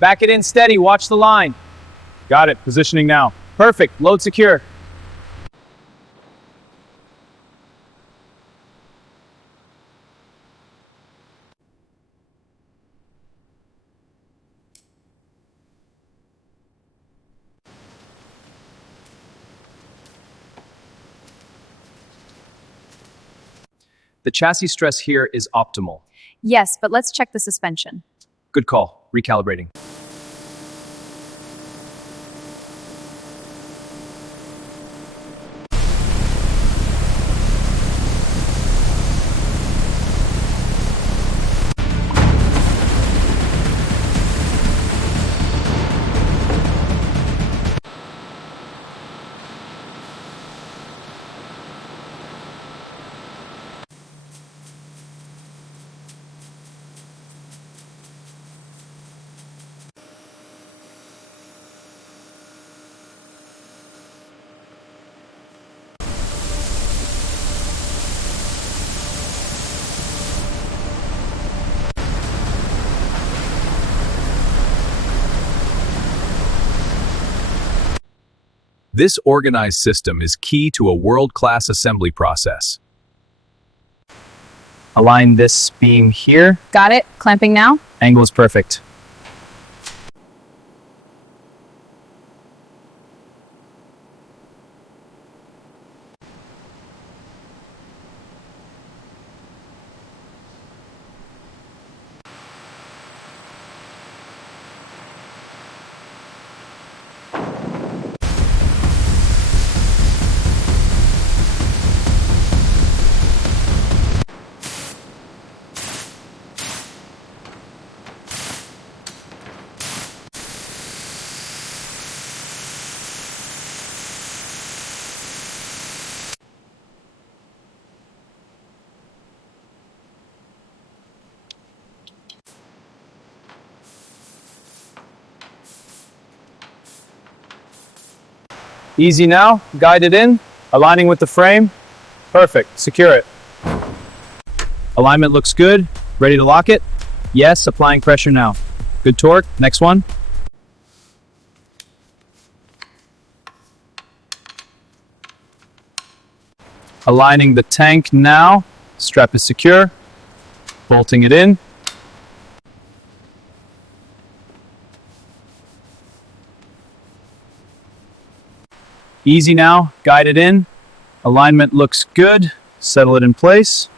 Back it in steady, watch the line. Got it, positioning now. Perfect, load secure. The chassis stress here is optimal. Yes, but let's check the suspension. Good call, recalibrating. This organized system is key to a world-class assembly process. Align this beam here. Got it. Clamping now. Angle is perfect. Easy now, guide it in, aligning with the frame. Perfect, secure it. Alignment looks good, ready to lock it? Yes, applying pressure now. Good torque, next one. Aligning the tank now, strap is secure, bolting it in. Easy now, guide it in. Alignment looks good. Settle it in place.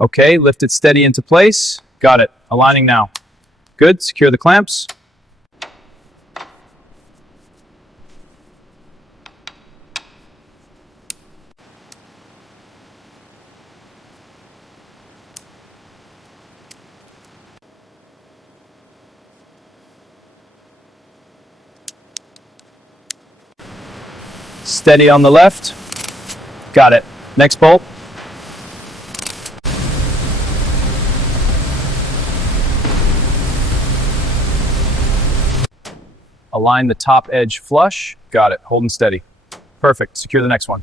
Okay, lift it steady into place. Got it, aligning now. Good, secure the clamps. Steady on the left. Got it. Next bolt. Align the top edge flush. Got it. Holding steady. Perfect. Secure the next one.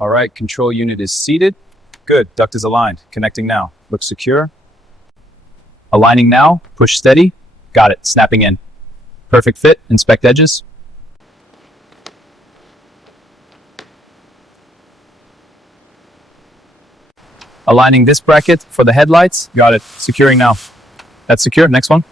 All right, control unit is seated. Good, duct is aligned. Connecting now. Looks secure. Aligning now, push steady. Got it, snapping in. Perfect fit, inspect edges. Aligning this bracket for the headlights. Got it, securing now. That's secure, next one.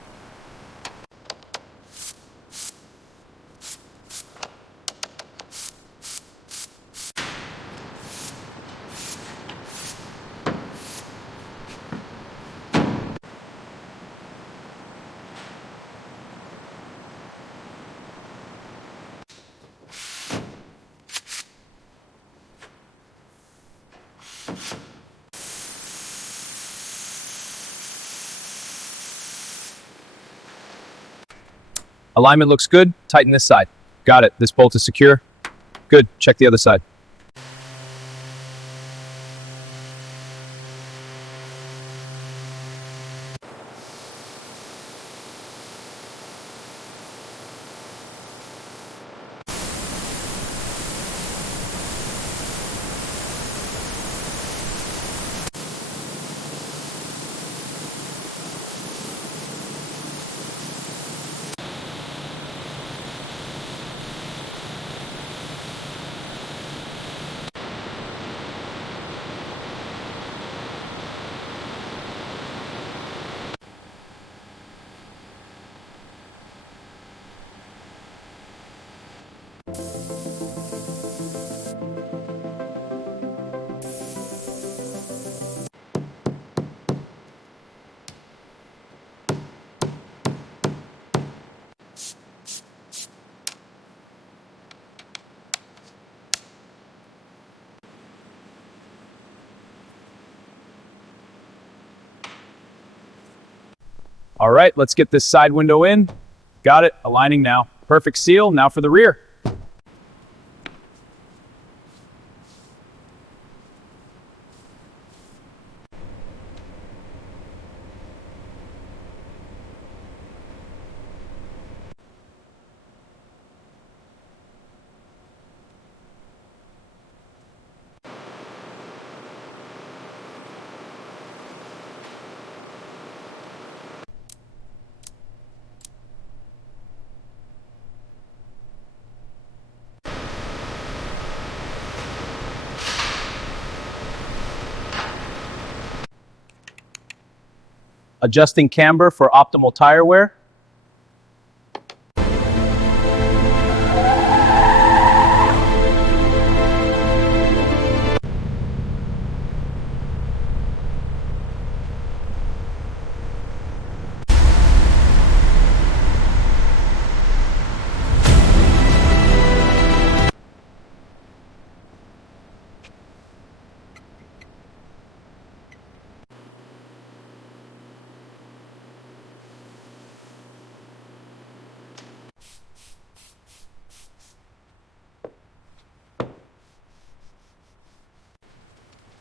Alignment looks good. Tighten this side. Got it. This bolt is secure. Good. Check the other side. All right, let's get this side window in. Got it. Aligning now. Perfect seal. Now for the rear. Adjusting camber for optimal tire wear.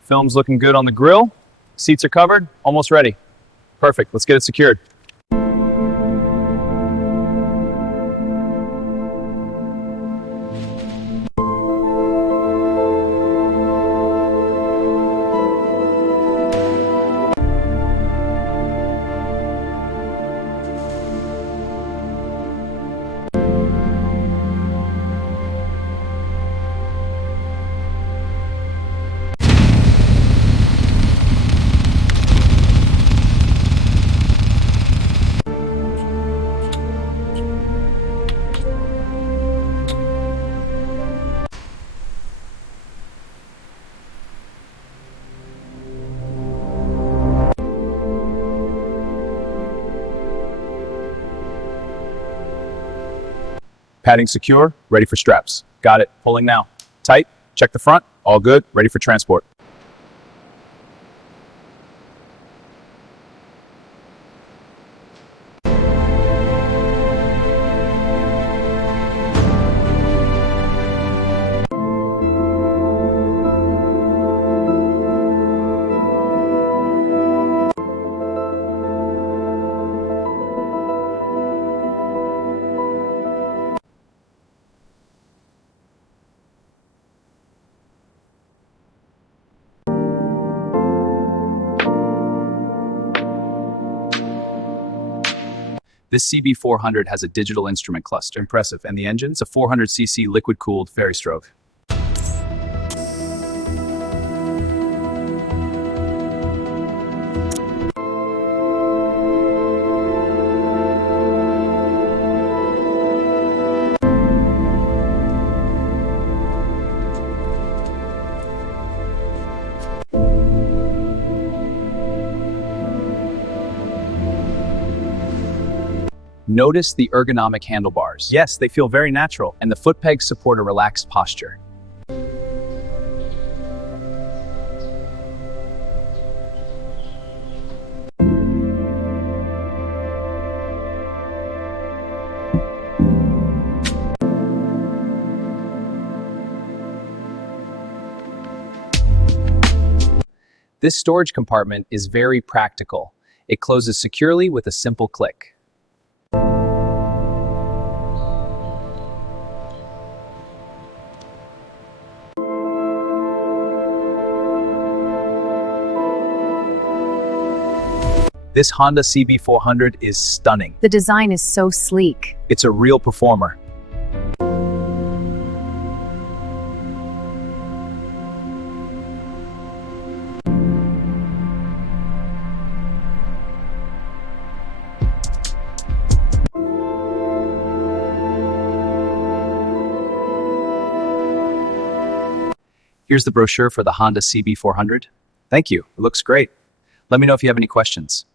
Film's looking good on the grill. Seats are covered, almost ready. Perfect, let's get it secured. Padding secure, ready for straps. Got it, pulling now. Tight, check the front, all good, ready for transport. This CB400 has a digital instrument cluster. Impressive. And the engine's a 400cc liquid-cooled Ferry stroke. Notice the ergonomic handlebars. Yes, they feel very natural, and the foot pegs support a relaxed posture. This storage compartment is very practical. It closes securely with a simple click. This Honda CB400 is stunning. The design is so sleek. It's a real performer. Here's the brochure for the Honda CB400. Thank you. It looks great. Let me know if you have any questions.